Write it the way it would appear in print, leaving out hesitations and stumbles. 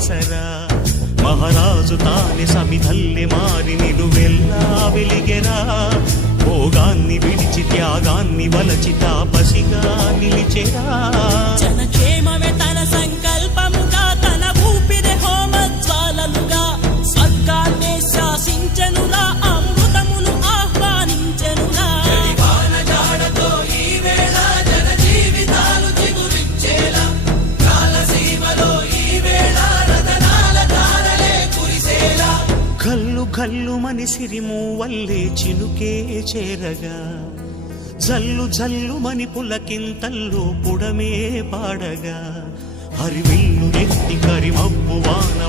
ಅಪ್ಸರಾ ಮಹಾರಾಜು ತಾನೆ ಸಮಿಧಲ್ಲೆ ಮಾರಿ ನಿಲುವೆಲ್ಲ వెలిగెరా భోగాన్ని విడిచి త్యాగాన్ని వలచి తాపసిగా నిలిచెరా జనక్షేమమే తన సంకల్పముగా తన ఊపిరి హోమజ్వాలలుగా స్వర్గాన్నే శాసించెనురా అమృతమును ఆహ్వానించెనురా జడివాన జాడతో ఈ వేళ జన జీవితాలు చిగురించేలా కాలసీమలో ఈ వేళ రతనాల ధారలే కురిసేలా కల్లు కల్లు మని సిరిమూవల్లే చినుకే చేరగా జల్లు జల్లు మని పులకింతల్లో పుడమే పాడగా హరివిల్లు ఎత్తి కరిమబ్బు వాన